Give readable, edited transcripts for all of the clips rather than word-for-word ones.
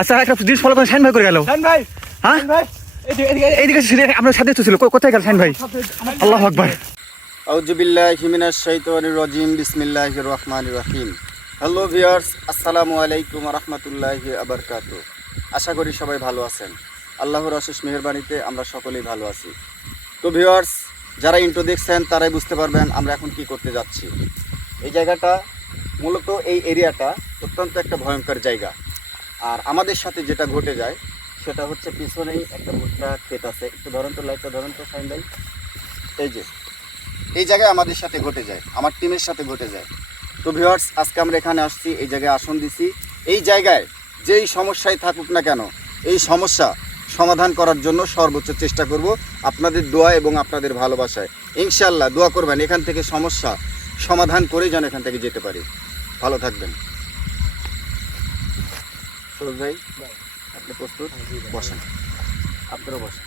আচ্ছা একটা জিনিস ফলো করে শাইন ভাই করে গেল। হ্যাঁ এইদিকে আপনার সাথে তো ছিল, কোথায় গেল শাইন ভাই? আল্লাহু আকবার। আউযু বিল্লাহি মিনাশ শাইতানির রাজিম। বিসমিল্লাহির রহমানির রহিম। হ্যালো ভিউয়ার্স, আসসালামু আলাইকুম ওয়া রাহমাতুল্লাহি ওয়া বারাকাতুহু। আশা করি সবাই ভালো আছেন। আল্লাহর অশেষ মেহেরবানিতে আমরা সকলেই ভালো আছি। তো ভিউয়ার্স, যারা ইন্ট্রো দেখছেন তারাই বুঝতে পারবেন আমরা এখন কি করতে যাচ্ছি। এই জায়গাটা মূলত এই এরিয়াটা অত্যন্ত একটা ভয়ঙ্কর জায়গা। আর আমাদের সাথে যেটা ঘটে যায় সেটা হচ্ছে পিছনেই একটা ভুট্টা ক্ষেত আছে। একটু ধরন তো, লাইটটা ধরন তো শাইন ভাই। এই যে এই জায়গায় আমাদের সাথে ঘটে যায়, আমার টিমের সাথে ঘটে যায়। তো ভিউয়ার্স, আজকে আমরা এখানে আসছি, এই জায়গায় আসন দিছি। এই জায়গায় যেই সমস্যায় থাকুক না কেন, এই সমস্যা সমাধান করার জন্য সর্বোচ্চ চেষ্টা করব আপনাদের দোয়া এবং আপনাদের ভালোবাসায়। ইনশাআল্লাহ দোয়া করবেন এখান থেকে সমস্যা সমাধান করেই যেন এখান থেকে যেতে পারি। ভালো থাকবেন। সরোজ ভাই, আপনি প্রস্তুত? বসেন, আপনারা বসেন।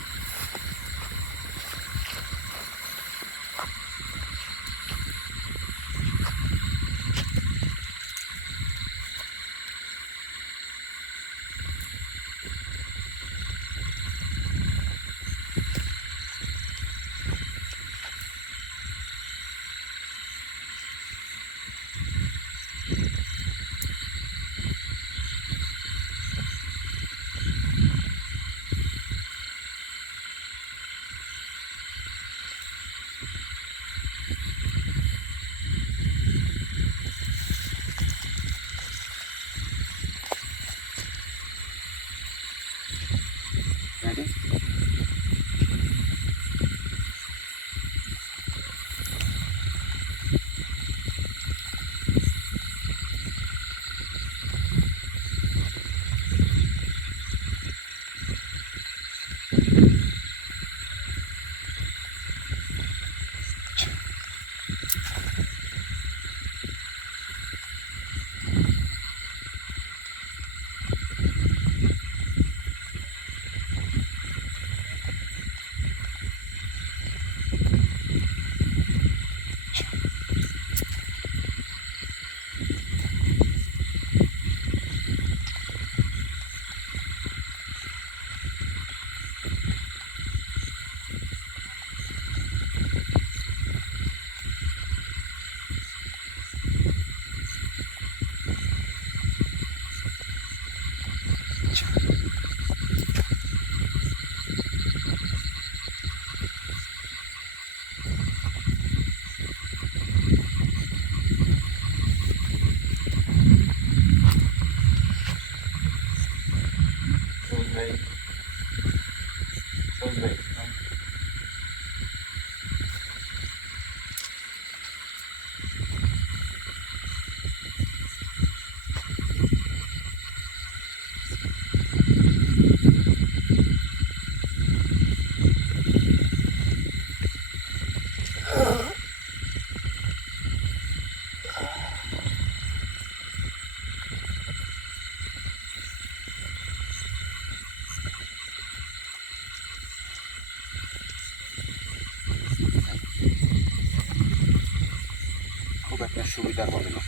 একটা সুবিধার হবে না,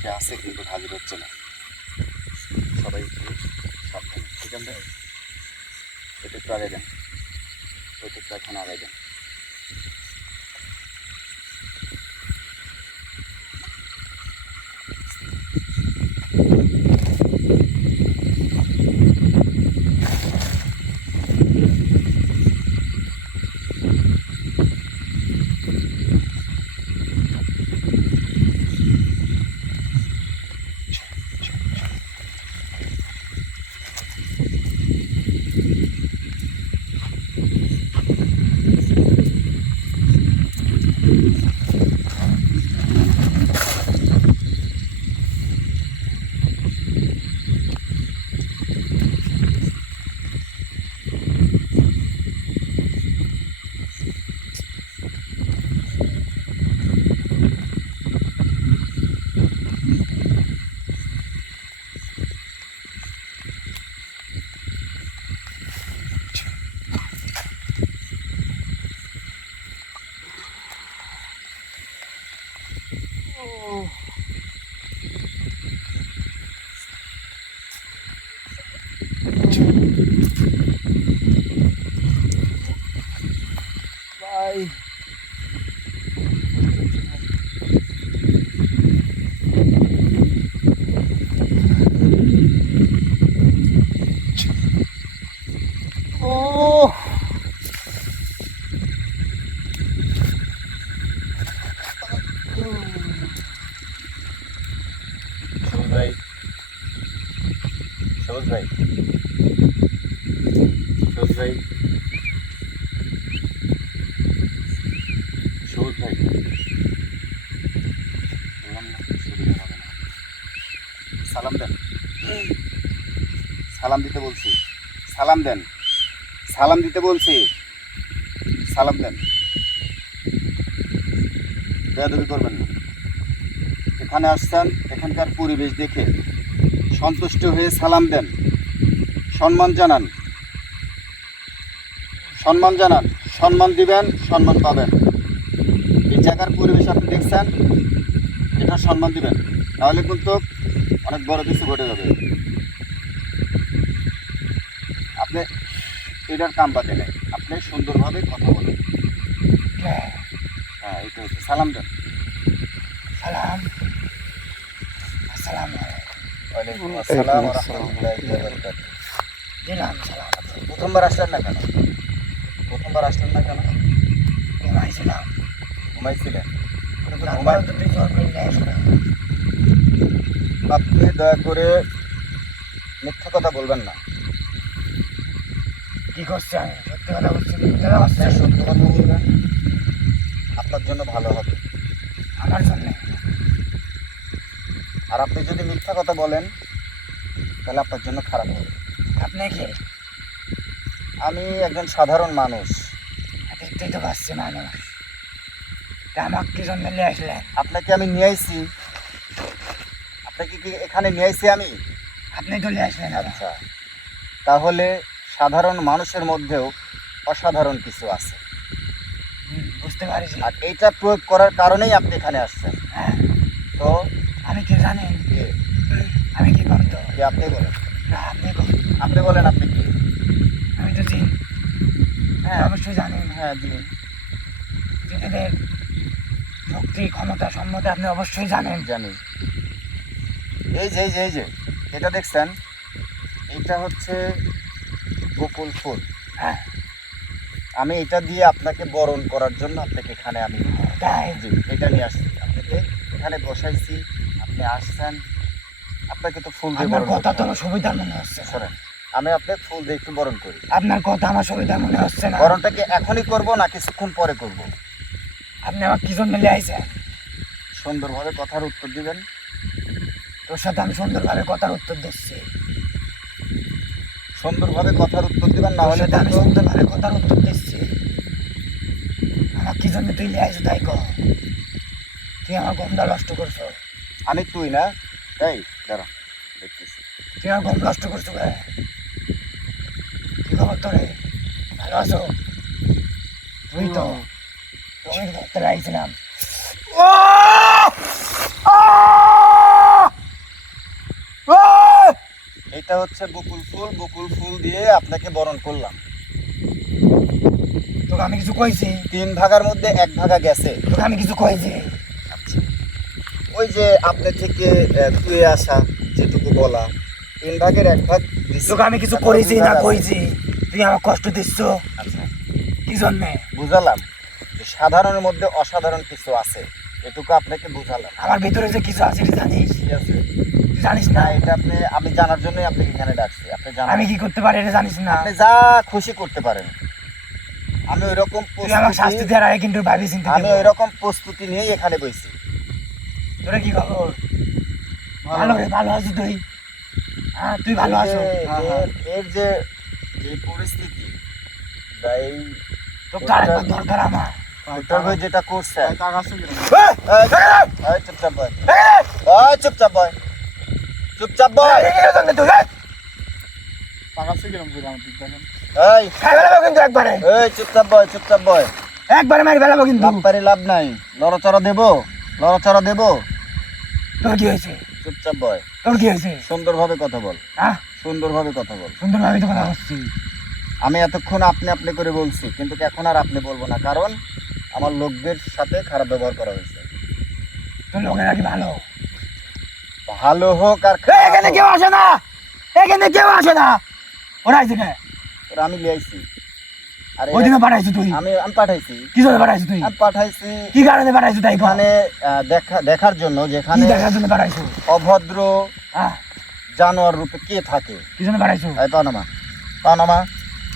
সে আছে কিন্তু হাজির হচ্ছে না। সবাই একটু সাবধানে, ঠিক আছে? এটা একটু আগে দেন, ওইটা একটু এখন আগে দেন। ভাই, সবুজ ভাই, সবুজ ভাই, বললাম না, সুবিধা হবে না। সালাম দেন, সালাম দিতে বলছি, সালাম দেন, সালাম দিতে বলছি, সালাম দেন, বেয়াদবি করবেন না। এখানে আসছেন, এখানকার পরিবেশ দেখে সন্তুষ্ট হয়ে সালাম দেন, সম্মান জানান, সম্মান জানান, সম্মান দিবেন, সম্মান পাবেন। এই জায়গার পরিবেশ আপনি দেখছেন, এটা সম্মান দিবেন, তাহলে কিন্তু অনেক বড় কিছু ঘটে যাবে। আপনি এটার কাম বাদে নেই, আপনি সুন্দরভাবে কথা বলেন। হ্যাঁ, এটা হচ্ছে সালাম দেন। সালাম, আসসালামু ওয়ালাইকুম আসসালাম ওয়া রাহমাতুল্লাহি ওয়া বারাকাতুহু। দিলাম সালাম। প্রথমবার আসলেন না কেন? প্রথমবার আসলেন না কেন? ঘুমাইছিলাম, ঘুমাইছিলেন? আমার তো তুই জোর করে নিয়ে আসলে আপনি দয়া করে মিথ্যা কথা বলবেন না। কি করছে? আমি সত্যি কথা বলছি, মিথ্যা কথা বলছি। আপনি সত্য কথা বলবেন, আপনার জন্য ভালো হবে। আমার জন্য আর আপনি যদি মিথ্যা কথা বলেন তাহলে আপনার জন্য খারাপ হবে। আপনি কি? আমি একজন সাধারণ মানুষ। দেখতেই তো পাচ্ছি মানুষ, তা আমাকে কি জন্য নিয়ে আসলেন? আপনাকে আমি নিয়ে আইছি, আপনাকে কি এখানে নিয়ে আইছি আমি? আপনি তো নিয়ে আসলেন। আচ্ছা, তাহলে সাধারণ মানুষের মধ্যেও অসাধারণ কিছু আছে, বুঝতে পারছি। আর এইটা প্রয়োগ করার কারণেই আপনি এখানে আসছেন। হ্যাঁ, তো আমি কি জানেন? কে? আমি কি বন্ধ? কে আপনি বলেন, না, আপনি বল। আপনি বলেন আপনি কি? আমি তো চিনি। হ্যাঁ অবশ্যই জানেন। হ্যাঁ জি, জিনেদের শক্তি, ক্ষমতা সম্বন্ধে আপনি অবশ্যই জানেন। জানি। এই যে এটা দেখছেন, এটা হচ্ছে বকুল ফুল। হ্যাঁ, আমি এটা দিয়ে আপনাকে বরণ করার জন্য আপনাকে এখানে আমি তাই জি এটা নিয়ে আসছি, আপনাকে এখানে বসাইছি, আপনি আসছেন, আপনাকে তো ফুল দিয়ে আপনার বরণ কথা করতে তো হবে। আমার সুবিধার মনে হচ্ছে না। শোনেন, আমি আপনাকে ফুল দিয়ে একটু বরণ করি। আপনার কথা আমার সুবিধার মনে হচ্ছে না। বরণটা কি এখনই করব না কিছুক্ষণ পরে করব? আপনি আমার কি জন্য নিয়ে আইছেন? সুন্দরভাবে কথার উত্তর দিবেন। তোর সাথে আমি সুন্দরভাবে কথার উত্তর দিচ্ছি। সুন্দরভাবে কথার উত্তর দিবেন, না তোর হলে সাথে আমি কিন্তু সুন্দরভাবে কথার উত্তর দিচ্ছি। আমার কি জন্য তুই নিয়ে আইছো তাই কর। তুই আমার গমটা নষ্ট করছো। আমি তুই না, এই দাঁড়া দেখতেছি। তুই আমার গম নষ্ট করছো কে? কি খবর তোরে? ভালো আছো? তুই তো তুমি ধরতে লাগছিলাম। এটা হচ্ছে বকুল ফুল, বকুল ফুল দিয়ে আপনাকে বরণ করলাম। তোকে আমি কিছু কইছি? 3 ভাগার মধ্যে 1 ভাগা গেছে। তোকে আমি কিছু কইছি? আচ্ছা, ওই যে আপনি থেকে ধুয়ে আসা যেটুকু বলা, 3 ভাগের 1 ভাগ দিছি। তোকে আমি কিছু এখন করেছি না বুঝালাম। কইছি? তুই আমার কষ্ট দিচ্ছ আচ্ছা, কি জন্যে? বুঝালাম যে সাধারণের মধ্যে অসাধারণ কিছু আছে, এটুকু আপনাকে বুঝালাম। আমার ভিতরে যে কিছু আছে এটা জানিস? ঠিক আছে, তুই জানিস না না? এটা আমি জানার জন্যই আপনাকে এখানে ডাকছি। আপনি জানেন আমি কি করতে পারি এটা জানিস না? আপনি যা খুশি করতে পারেন। আমি ওইরকম তুই আমার শাস্তি দেওয়ার আগে কিন্তু ভাবি চিন্তা আমি ওইরকম প্রস্তুতি নিয়েই এখানে বইছি। তোরা কি খবর? ভালো রে, ভালো আছো তুই? হ্যাঁ, তুই ভালো আছো? এর যে যে পরিস্থিতি বা এই তোর তো আরেকবার দরকার আমার। ডক্টর ভাই যেটা করছে, চুপচাপ বয়, চুপচাপ বয়, চুপচাপ বয়, কিন্তু একবারে চুপচাপ বয়, চুপচাপ বয়। একবারে মারি ফেলাবো কিন্তু। লাভ পারি লাভ নাই, লড়াচড়া দেবো, লড়াচড়া দেবো। তোর কি হয়েছে? চুপচাপ বয়, তোর কি হয়েছে? সুন্দরভাবে কথা বল, হ্যাঁ, সুন্দরভাবে কথা বল। সুন্দরভাবে তো কথা বলছি। আমি এতক্ষণ আপনি আপনি করে বলছি, কিন্তু এখন আর আপনি বলবো না, কারণ আমার লোকদের সাথে খারাপ ব্যবহার করা হয়েছে। তোর লোকেরা কি ভালো? ভালো হোক আর এখানে কেউ আসে না, এখানে কেউ আসে না। ওরা আসে না, ওরা আমি লিয়াইছি। আর ওই দিনে পাঠাইছো তুই? আমি পাঠাইছি। কি জন্য পাঠাইছো তুই? আমি পাঠাইছি কি কারণে পাঠাইছো তাই কর? এখানে দেখার জন্য, কি যেখানে দেখার জন্য পাঠাইছো? অভদ্র হ্যাঁ, জানোয়ার রূপে কে থাকে? কি জন্য বাড়াইছো? এই পাও নামা, পাও নামা,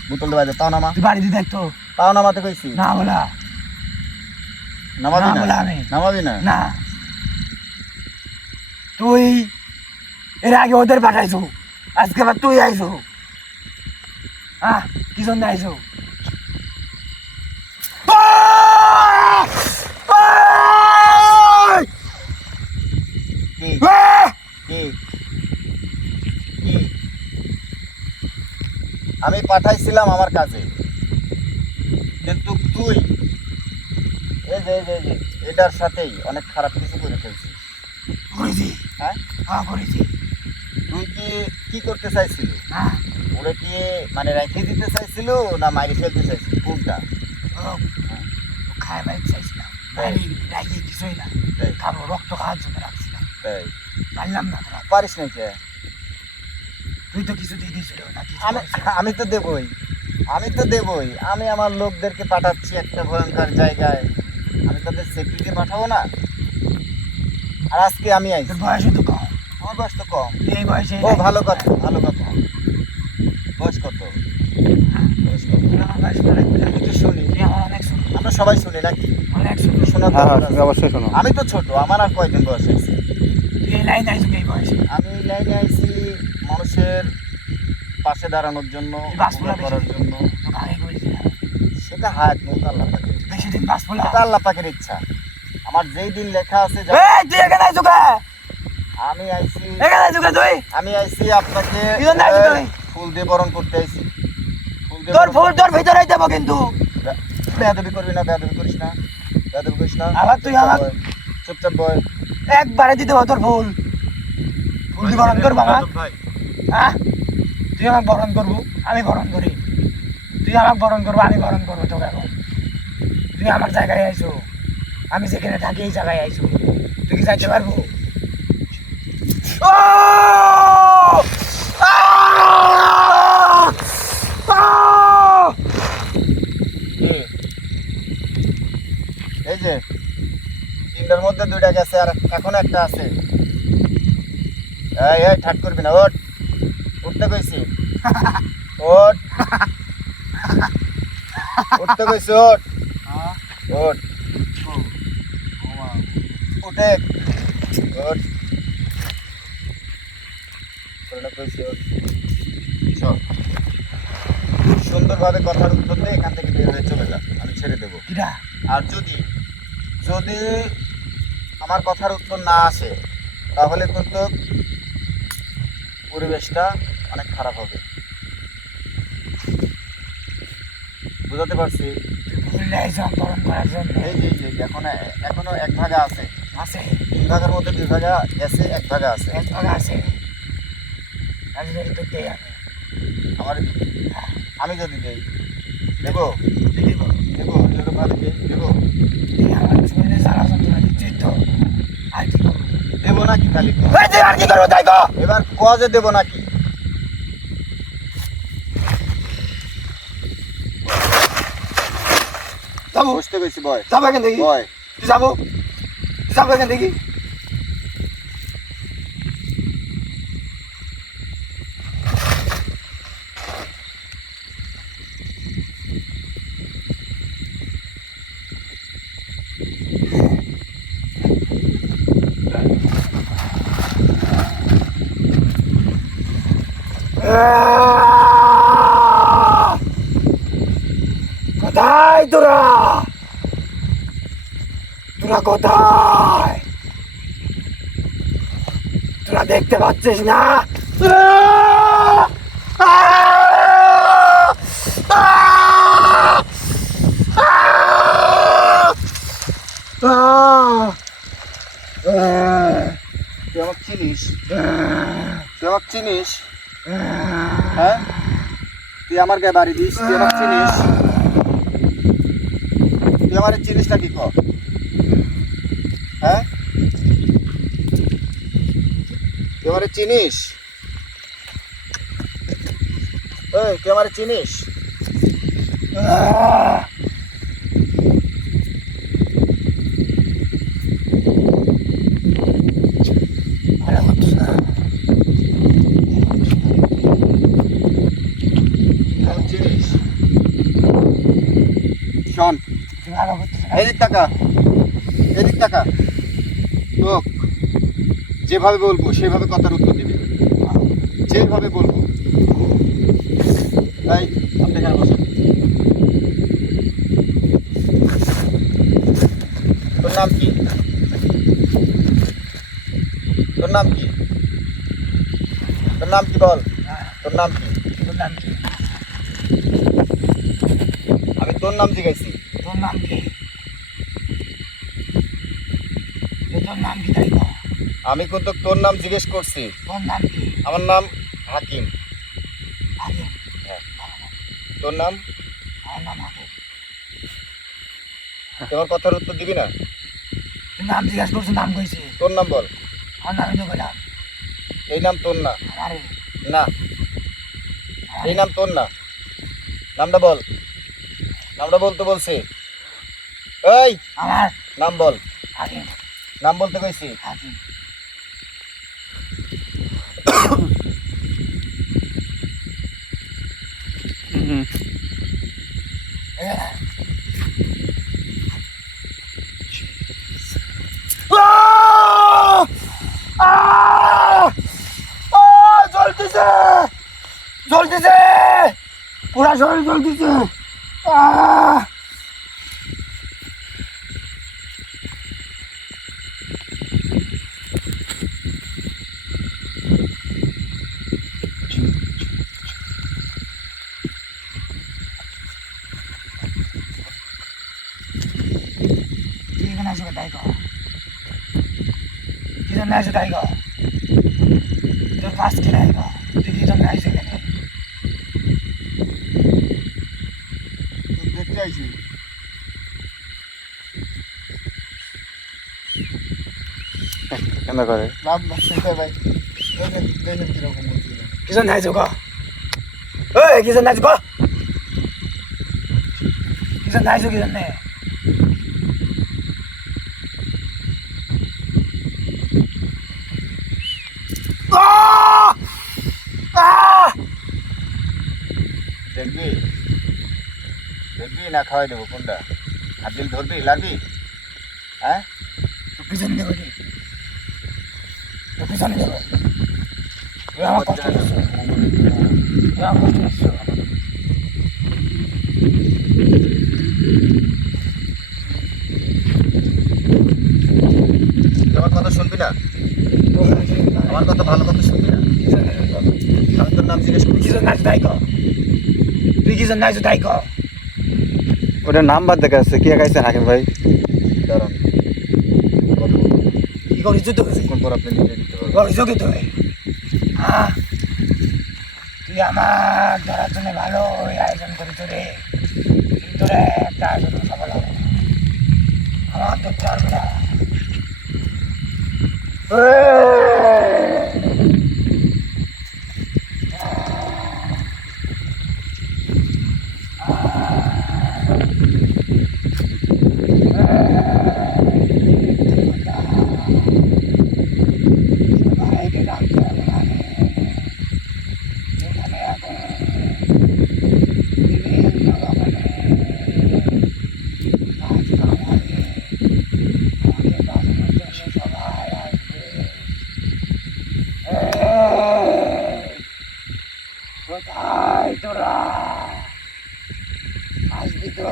বোতল দেওয়া পাও নামা, তুই বাড়ি দিয়ে দেখতো পাও নামাতে কইছি। না বলা নামাবি না না? বলা আমি নামাবি না? না, তুই এর আগে ওদের পাঠাইছো, আজকে আবার তুই আইছো। হ্যাঁ, কি জন্য আইছো? কি কি কি? আমি পাঠাইছিলাম আমার কাজে, কিন্তু তুই এই যে এটার সাথেই অনেক খারাপ কিছু করে ফেলছিস। করেছি, হ্যাঁ, হ্যাঁ করেছি। তুই কি কি করতে চাইছিল? হ্যাঁ, ওরে কি মানে রেখে দিতে চাইছিল না মারি ফেলতে চাইছিল, কোনটা? ও খায় বাইক চাইছিলাম, বাড়ি রাখি কিছুই না, তাই খাবো রক্ত খাওয়ার জন্য রাখছিলাম, তাই পারলাম না তোরা। পারিস নাই কে? তুই তো কিছু দিয়ে দিয়েছিল না, কিছু আমি করেছিস? আমি তো দেবই, আমি তো দেবই। আমি আমার লোকদেরকে পাঠাচ্ছি একটা ভয়ঙ্কর জায়গায়, আমি তাদের সেফটিতে পাঠাবো না? আর আজকে আমি আইছি, তোর বয়সও তো কম, আমার বয়স তো কম। তুই এই বয়সে ও ভালো কথা, ভালো কথা। বয়স কত? বয়স কত? তুই আমার বয়স অনেক বলে, একটু শুনি, তুই আমার অনেক শুনি, আমরা সবাই শুনি নাকি? অনেক শুনি। শোনার হ্যাঁ দরকার হ্যাঁ আছে। অবশ্যই শোনো। আমি তো ছোট, আমার আর কয়দিন বয়স হয়েছে। তুই এই লাইন আইসবি এই বয়সে, আমি এই লাইনে আইছি মানুষের পাশে দাঁড়ানোর জন্য, তুই বাঁচবো না উপকার করার বেশি জন্য। তোকে আগে করেছিলাম, সেটা হায়াত মত আল্লাহ পাকের, বেশি দিন বাঁচবো না। সেটা আল্লাহ পাকের ইচ্ছা। আমার যেই দিন লেখা আছে এই তুই এখানে আইছো কে? আমি আইছি, এখানে আইছো কে তুই? আমি আইছি আপনাকে কি জন্য আইছো তুই? ফুল দিয়ে বরণ করতে আইছি। ফুল দিয়ে তোর বরণ- ফুল তোর ভিতরে দেবো কিন্তু। বেয়াদবি করবি না, বেয়াদবি করিস না, বেয়াদবি করিস না। আবার তুই চুপচাপ আমার- বয়, চুপচাপ বয়। একবারে দিতে হবে তোর ফুল, ফুল দিয়ে বরণ করবো আমার। হ্যাঁ, তুই আমাকে বরণ করবো, আমি বরণ করি। তুই আমাকে বরণ করবো, আমি বরণ করবো তোকে। এখন তুই আমার জায়গায় আইছো, আমি যেখানে থাকি এই জায়গায় আইছো, তুই কি যাইতে পারবো? ও! আহ! আহ! কি? এই যে তিনটার মধ্যে দুইটা গেছে আর এখন একটা আছে। এই এই ঠাট করবি না, ওঠ, উঠতে কইছি, ওঠ, উঠতে কইছি, ওঠ, ওঠ, উঠে, ওঠ, তোরে না কইছি, ওঠ। চল, সুন্দরভাবে কথার উত্তর দিয়ে এখান থেকে বের হয়ে চলে যা, আমি ছেড়ে দেবো। কিরা? আর যদি যদি আমার কথার উত্তর না আসে তাহলে কিন্তু পরিবেশটা অনেক খারাপ হবে। বুঝাতে পারছি? ফুল আইছো আমাকে বরণ করার জন্য। এই যে এখনো এক ভাগা আছে, আছে, 3 ভাগের মধ্যে 2 ভাগা গেছে, 1 ভাগা আছে। এক ভাগ আছে। আমি যদি তোকে দেই আমি, আমার আমি যদি দেই, দেবো তুই দিব। দেবো যেরকমভাবে দেবো, তুই আমার শরীরে জ্বালা যন্ত্রণা দিচ্ছিস তো, আর কি করবো? দেবো নাকি খালি? এই তুই আর কি করবো তাই কো? এবার কজে দেবো নাকি? যাবো, বুঝতে পেরেছি, বয় যাবো এখান থেকে, বয়। তুই যাবো, তুই যাবো এখান থেকে। কোথায় তোরা? তোরা কোথায়? তোরা দেখতে পাচ্ছিস না? তুই আমাকে চিনিস? তুই আমাকে চিনিস? হ্যাঁ, তুই আমার গায়ে বাড়ি দিস, তুই আমাকে চিনিস? তুই আমার চিনিস নাকি ক? হ্যাঁ, তুই আমার চিনিস? এই তুই আমার চিনিস? ভালো করছিস না। শোন, তুমি আগা করতেছো না। এদিক টাকা, এদিক টাকা। তো যেভাবে বলবো সেভাবে কথার উত্তর দিবি, যেভাবে বলবো। তাই আপনি এখানে বসেন। তোর নাম কি? তোর নাম কি? তোর নাম কি বল? তোর নাম কি? তোর নাম কি? আমি তোর নাম জিজ্ঞাসি। তোর নাম কি? তোর নাম কি তাই কও? আমি কিন্তু তোর নাম জিজ্ঞেস করছি। তোর নাম কি? আমার নাম হাকিম। আগে হ্যাঁ। তোর নাম? আমার নাম আগে। তোমার কথার উত্তর দিবি না? তুই নাম জিজ্ঞাসা করছো, নাম কইছি। তোর নাম বল। আমার নামই তো বললাম। এই নাম তোর না? আরে না, এই নাম তোর না। নামটা বল, নামটা বলতে বলছি। এই আমার নাম বল, আগে নাম বলতে কইছি। আগে হুম। জ্বলতেছে, জ্বলতেছে, পুরা শরীর জ্বলতেছে। তুই এখানে আসো তাই কর, কি জন্য আসো তাই কর, তোর কাজ কি তাই কর, তুই কি জন্য আসো এখানে? দেখতে আইছি। কেন করে? নাম ভাই, দেখেন কিরকম বলছিল। কি জন্য আসো কর, ওই কি জন্য আসো কর, কি জন্য আসো, কি জন্য? দেখবি, দেখবি না খাওয়াই দেবো কোনটা? হাত দিল ধরবি, লাগবি? হ্যাঁ, তো পিছনে দেবো কি, তো পিছনে দেবো। তুই আমার কষ্ট দিচ্ছ, তুই আমার কষ্ট দিচ্ছ। তুই আমার কথা শুনবি না? আমার কথা ভালো কথা শুনবি না? আমি তোর নাম জিজ্ঞেস তুই করছি। কি জন্য আসো তাই কর, তুই কি জন্য আসো তাই কর। ওটা নাম বাদ দেখা যাচ্ছে, কি একাইছেন হাকিম ভাই? দাঁড়ান, কথা বলবো। কি করিস তুই? কিছুক্ষণ পর আপনি নিজে দিতে পারবেন। করিস কি তুই? হ্যাঁ, তুই আমার ধরার জন্য ভালো আয়োজন করিস রে, কিন্তু রে একটা আয়োজন সফল হবে না। আমার তো চার বেলা সবাইকে ডাকতে হবে না রে। এখানে এখন বিভিন্ন রকমের কাজ কাম হবে। আমাকে বাঁচানোর জন্য সবাই আসবে। এই, কোথায় তোরা? আসবি তো?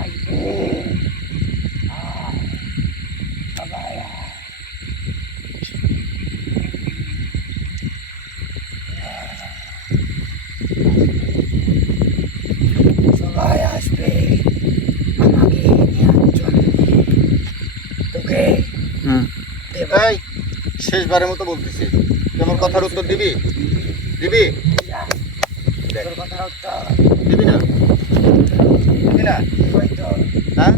আসবি? আয়, সবাই আয়। সবাই আসবে আমাকে নেওয়ার জন্য। তোকে হুম। দেব। এই শেষবারের মতো বলতেছি, তুই আমার কথার উত্তর দিবি? দিবি? দেখ, তোর কথার উত্তর দিবি না? দিবি না? ওই তো হ্যাঁ,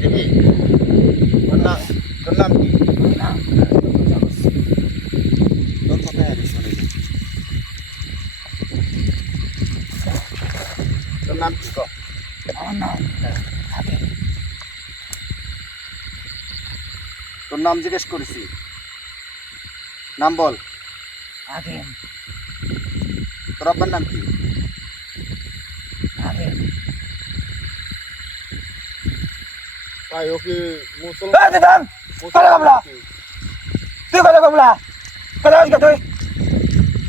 দিবি? তোর নাম, তোর নাম কি? ওই নাম পূজা করছি। তোর কথাই আগে শুনি। তোর নাম কি? ক। আমার নাম আগে তোর নাম জিজ্ঞেস করেছি, নাম বল। আগে তোর আব্বার নাম কি? আগে ভাই ও কি এই তুই থাম। কথা কমলা। তুই কথা কমলা। কথা বলছিস তুই?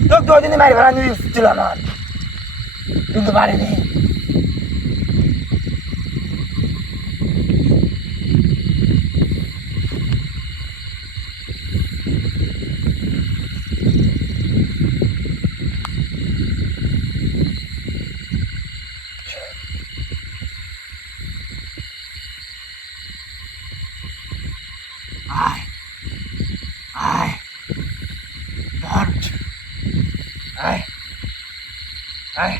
তোর তো ওই দিনই মারি ফেলা নিয়ে ছিল আমার। কিন্তু পারিনি। আয় আয় ধর আয় আয়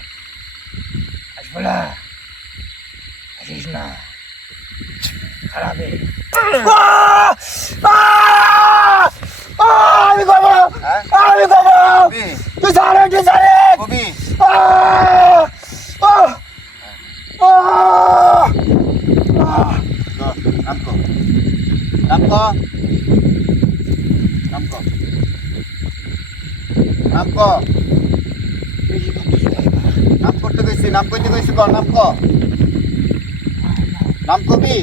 আসবো না আসিস না খারাপে আমি করবো আমি করবো তুই সারে কবি নামকো নামকো নামকো নামকো নাম করতে কইছি নাম কইতে কইছি কর নাম ক নাম কবি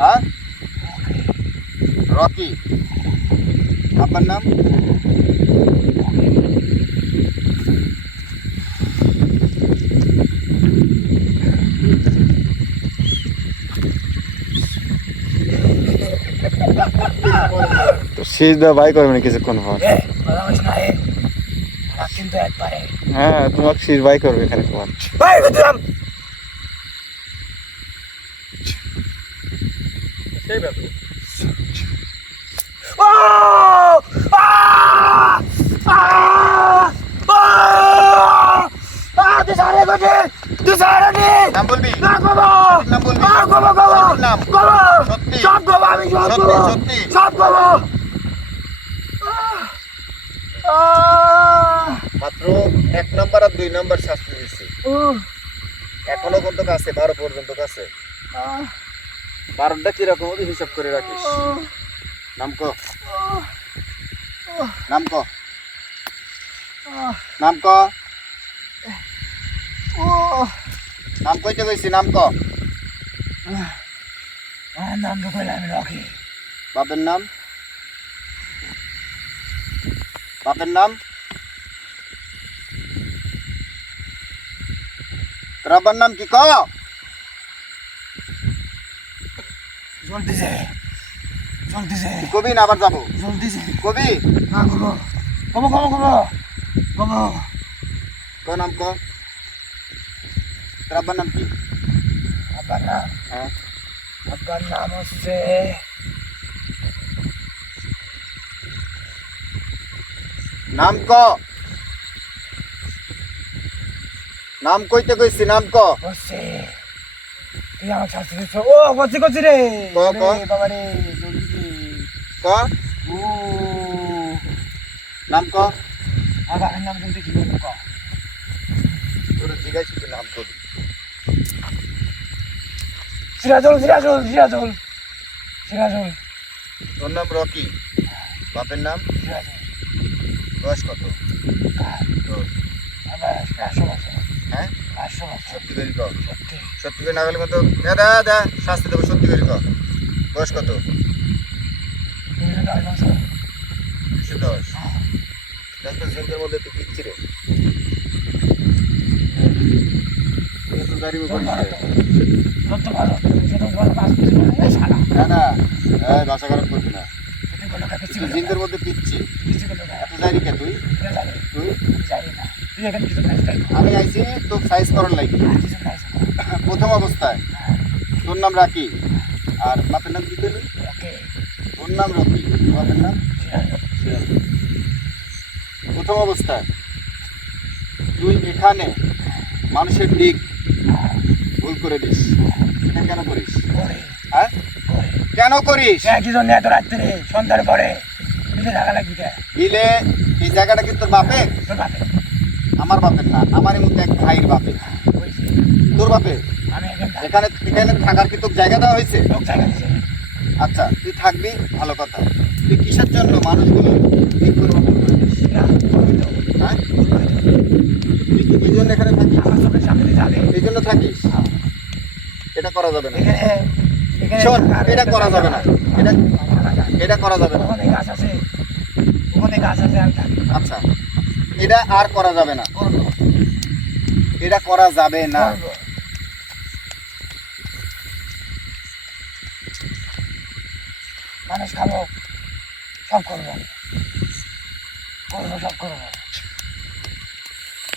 হ্যাঁ রকি আপনার নাম তো শেষ দা ভাই করবে না কিছুক্ষণ পর। কিন্তু একবারে হ্যাঁ তোমাকে শেষ ভাই করবে এখানে তোমার। ভাই বুঝলাম সেই ব্যাপার ও তুই সারে গেছে তুই সারে নি নাম বলবি না গোবো নাম বলবি গোবো গোবো নাম গোবো সত্যি সব গোবো আমি সব সত্যি গোবো সত্যি সব গোবো মাত্র 1 নাম্বার আর 2 নাম্বার শাস্তি দিয়েছি এখনো পর্যন্ত আছে 12 পর্যন্ত আছে 12টা কিরকম হবে হিসাব করে রাখিস নাম ক নাম ক নাম ক নাম কইতে কইছি নাম ক নাম তো কইলাম রকি বাপের নাম বাপের নাম রাবার নাম কি ক চলতেছে চলতেছে কবি না আবার যাবো চলতেছে কবি না গোবো গোবো গোবো গোবো গোবো ক নাম ক রাবার নাম কি আব্বার নাম হ্যাঁ আব্বার নাম হচ্ছে নাম ক নাম কইতে কইছি নাম ক হচ্ছে তুই আমার শাস্তি দিচ্ছ ও করছি করছি রে ক, ক। রে বাবা রে জলদি ক ও নাম ক আবার নাম জলদি কি বলবো ক তোর জিজ্ঞাসা কি নাম কবি সিরাজুল সিরাজুল সিরাজুল সিরাজুল তোর নাম রকি বাপের নাম সিরাজুল বয়স কত তোর আমার 500 বছর হ্যাঁ 500 বছর সত্যি করে ক সত্যি সত্যি করে না গেলে মতো দা দা শাস্তি দেবো সত্যি করে ক বয়স কত 210 বছর 210 দেখ তো জিন্দের মধ্যে তুই পিচ্ছি রে তুই তো দাঁড়িয়ে করিস রে। সত্য ভালো সেটা ভালো পাস করে সারা না না এই ভাষা খারাপ করবি না তুই কোনো কাছে তুই জিন্দের মধ্যে পিচ্ছি কিছু কোনো এত জানি কে তুই জানি তুই জানি না তুই এখানে কিছু নাই তাই আমি আইছি তো সাইজ করার লাগি কিছু নাই প্রথম অবস্থায় তোর নাম রাকি আর বাপের নাম কি করলি ওকে তোর নাম রকি বাপের নাম সিরাজ। প্রথম অবস্থায় তুই এখানে মানুষের দিক ভুল করে দিস এটা কেন করিস করে হ্যাঁ করে কেন করিস একই জন্য এত রাত্রে সন্ধ্যার পরে মিলে থাকা লাগবি কে বিলে এই জায়গাটা কি তোর বাপে তোর বাপে আমার বাপের না আমারই মধ্যে এক ভাইয়ের বাপে বলছি তোর বাপে আমি একজন এখানে এখানে থাকার কি তোর জায়গা দেওয়া হয়েছে লোক জায়গা দিছে আচ্ছা তুই থাকবি ভালো কথা তুই কিসের জন্য মানুষগুলো দিক পরিবর্তন করে দিস না করবি তো হ্যাঁ করবি তো তুই কি এই জন্য এখানে থাকিস আমার চোখের সামনে দিয়ে যাবে এই জন্য থাকিস এটা করা যাবে না এখানে শোন, এটা করা যাবে না, এটা এটা করা যাবে না। ওখানে গাছ আছে, ওখানে গাছ আছে, আমি থাকি। আচ্ছা, এটা আর করা যাবে না, করবো, এটা করা যাবে না। করবো। মানুষ খাবো, সব করবো, করবো, সব করবো,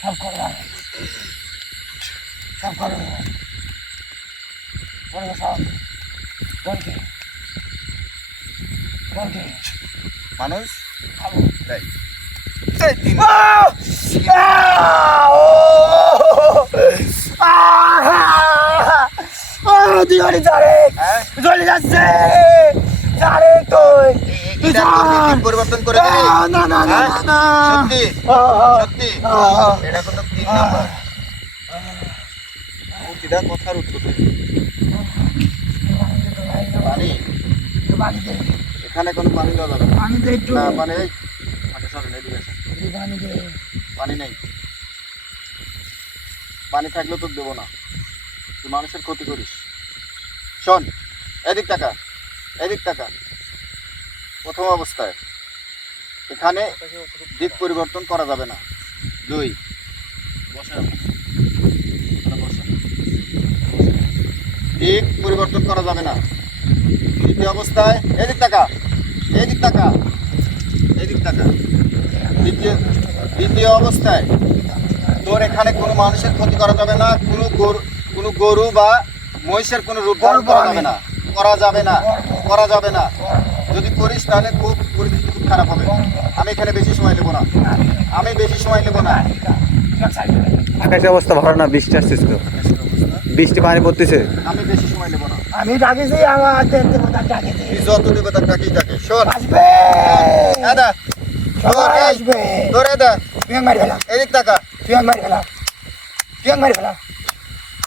সব করবো আমি। সব করবো, করবো সব। কোনটি কোনটি মানুষ খাবো। তাই দিওয়ালি তারেক হ্যাঁ? চলে যাচ্ছে তারেক তুই এটা দিন পরিবর্তন করে দিবি? না না না হ্যাঁ? না সত্যি সত্যি এটা কত 3 নাম্বার প্রতিটা কথার উত্তর দে। পানি পানি দে এখানে কোনো পানি দেওয়া যাবে না। পানি দে একটু না পানি এই আগে সরেন, এদিকে আসেন। পানি দে পানি নেই, পানি থাকলেও তোর দেবো না, তুই মানুষের ক্ষতি করিস। শোন, এদিক টাকা, এদিক টাকা। প্রথম অবস্থায় এখানে দিক পরিবর্তন করা যাবে না। 2 দিক পরিবর্তন করা যাবে না। দ্বিতীয় অবস্থায় এদিক টাকা, এদিক টাকা, এদিক টাকা। দ্বিতীয় অবস্থায় তোর এখানে কোনো মানুষের ক্ষতি করা যাবে না, কোনো গরু বা মহিষের কোনো রূপ ধারণ করা যাবে না, করা যাবে না, করা যাবে না। যদি করিস তাহলে খুব পরিস্থিতি খুব খারাপ হবে। আমি এখানে বেশি সময় নেব না, আমি বেশি সময় নেব না। আকাশের অবস্থা ভালো না, বৃষ্টি আসতেছে তো, বৃষ্টি পানি পড়তেছে। আমি বেশি সময় নেব না। আমি ডাকেছি আমার দেবতা ডাকেছি তুই যত নেবে তার ডাকেই ডাকে। শোন আসবে দাদা, সবাই আসবে ধরে দা, তুই আমাকে মারি ফেলা এদিক টাকা। তুই আমাকে মারি ফেলা তুই আমাকে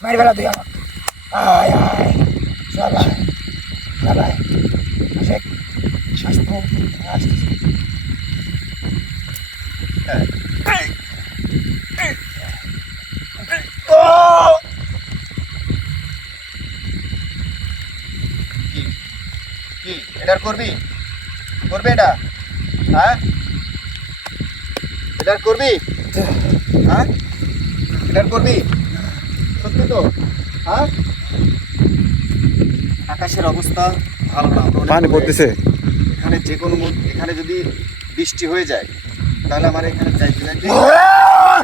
মারি ফেলা তুই আমাকে আয় আয় সবাই সবাই আসে আসবো আসতেছি কি এটার করবি? করবি এটা? হ্যাঁ, এটার করবি? হ্যাঁ, এটার করবি? সত্যি তো? হ্যাঁ, আকাশের অবস্থা ভালো না, আমরা অনেক পানি দূরে। পড়তেছে। এখানে যে কোনো এখানে যদি বৃষ্টি হয়ে যায় তাহলে আমার এখানে যাইতে যাইতে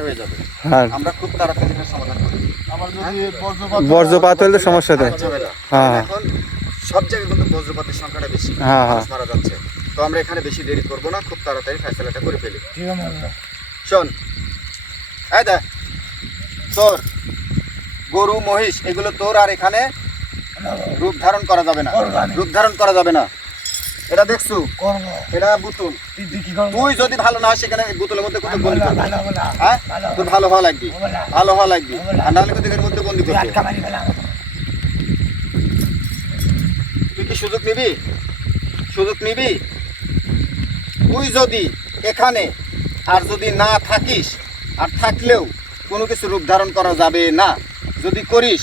হয়ে যাবে। হ্যাঁ, আমরা খুব তাড়াতাড়ি এটার সমাধান করি। আমার যদি বজ্রপাত হলে তো সমস্যা দেয়। ঝামেলা। হ্যাঁ, হ্যাঁ। এখন সব জায়গায় কিন্তু বজ্রপাতের সংখ্যাটা বেশি, হ্যাঁ, হ্যাঁ। মানুষ মারা যাচ্ছে। তো আমরা এখানে বেশি দেরি করবো না, খুব তাড়াতাড়ি ফয়সালাটা করে ফেলি। তুই আমাকে শোন, এই দেখ, তোর গরু মহিষ এগুলো তোর আর এখানে রূপ ধারণ করা যাবে না, করবো আমি। রূপ ধারণ করা যাবে না। এটা দেখছু, করবো এটা বোতল। তুই কি করবো তুই যদি ভালো না হয় সেখানে বোতলের মধ্যে কোথাও বন্দি করবি। ভালো হবো না হ্যাঁ, ভালো তোর ভালো হওয়া লাগবে, হবো না। ভালো হওয়া লাগবে, হবো না। আর নাহলে কিন্তু এর মধ্যে বন্দি তুই করবো। আটকা মারি ফেলা তুই কি সুযোগ নিবি? সুযোগ নিবি? তুই যদি এখানে আর যদি না থাকিস, আর থাকলেও কোনো কিছু রূপ ধারণ করা যাবে না। যদি করিস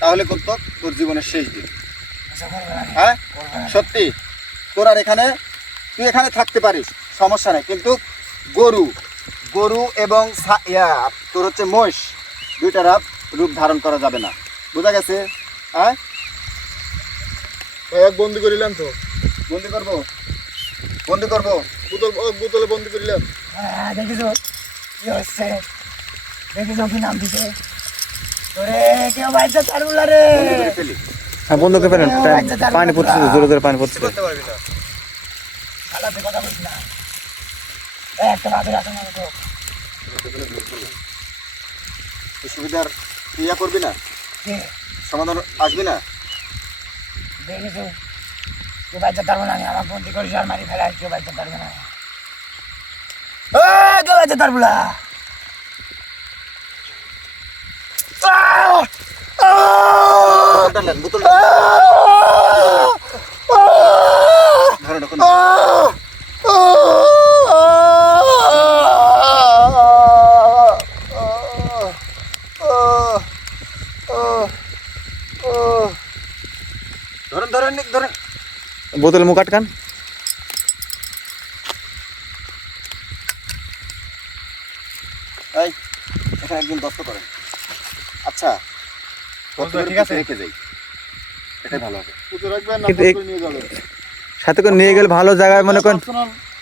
তাহলে কত তোর জীবনের শেষ দিন। হ্যাঁ, সত্যি। তোর আর এখানে, তুই এখানে থাকতে পারিস, সমস্যা নেই, কিন্তু গরু গরু এবং তোর হচ্ছে মহিষ, দুইটার রূপ ধারণ করা যাবে না। বোঝা গেছে? হ্যাঁ, এক বন্দি করিলাম তো, বন্দি করবো, বন্দি করবো। বোতলে বন্দি করিলাম। হ্যাঁ দেখিস কি হচ্ছে দেখিস কি নাম দিছে তোরে কেউ বাইতে পারবো না রে বন্দি করে ফেলি। হ্যাঁ, বন্ধ করে ফেলেন, পানি পড়তেছে তো, জোরে জোরে পানি পড়তেছে। করতে পারবি না। খালাতে কথা বলছি না একটা বাপের আসে না তো এই সুবিধার ক্রিয়া করবি না, কে সমাধান আসবি না। দেখিস কেউ বাইতে পারবো না আমি আমার বন্দি করিস আর মারি ফেলাই কেউ বাইতে পারবো না কেউ বাইতে পারবো না বোতলটা নেন, বোতলটা নেন। ধরেন ওখানে। ধরেন ধরেন ধরেন বোতলের মুখ আটকান। এই এখানে একদিন দস্ত করেন। আচ্ছা ঠিক আছে। রেখে যাই, এটাই ভালো হবে। পুজো রাখবেন না কিন্তু ফট এই- করে নিয়ে যাবেন। সাথে করে নিয়ে গেলে ভালো জায়গায় মনে করেন।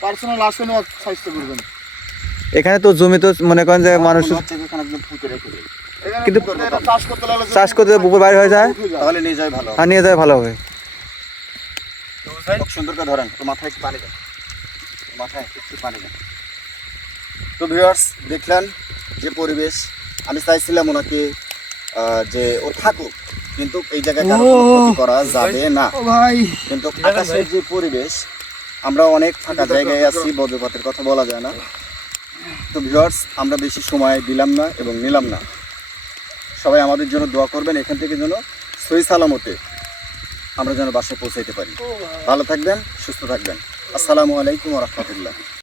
পার্সোনাল আসে নেওয়ার চেষ্টা করবেন। এখানে তো জমি তো মনে করেন যে মানুষ মনে হচ্ছে যে এখানে একদম পুঁতে রেখে যাই, এখানে কিন্তু এটা চাষ করতে লাগলে চাষ করতে বুপে বাইরে হয়ে যায়, উঠে যায়। তাহলে নিয়ে যাই ভালো হবে। আর নিয়ে যায় ভালো হবে। খুব সুন্দর করে ধরেন, তো মাথায় একটু পানি দেন, মাথায় একটু পানি দেন। তো ভিউয়ার্স, দেখলেন যে পরিবেশ, আমি চাইছিলাম ওনাকে যে ও থাকুক, কিন্তু এই জায়গায় কারো কোনো ক্ষতি করা যাবে না। ও ভাই কিন্তু আকাশের যে পরিবেশ, আমরা অনেক ফাঁকা জায়গায় আছি, বজ্রপাতের কথা বলা যায় না। তো ভিউয়ার্স, আমরা বেশি সময় দিলাম না এবং নিলাম না। সবাই আমাদের জন্য দোয়া করবেন, এখান থেকে যেন সহি সালামতে আমরা যেন বাসায় পৌঁছাইতে পারি। ভালো থাকবেন, সুস্থ থাকবেন। আসসালামু আলাইকুম ওয়া রাহমাতুল্লাহ।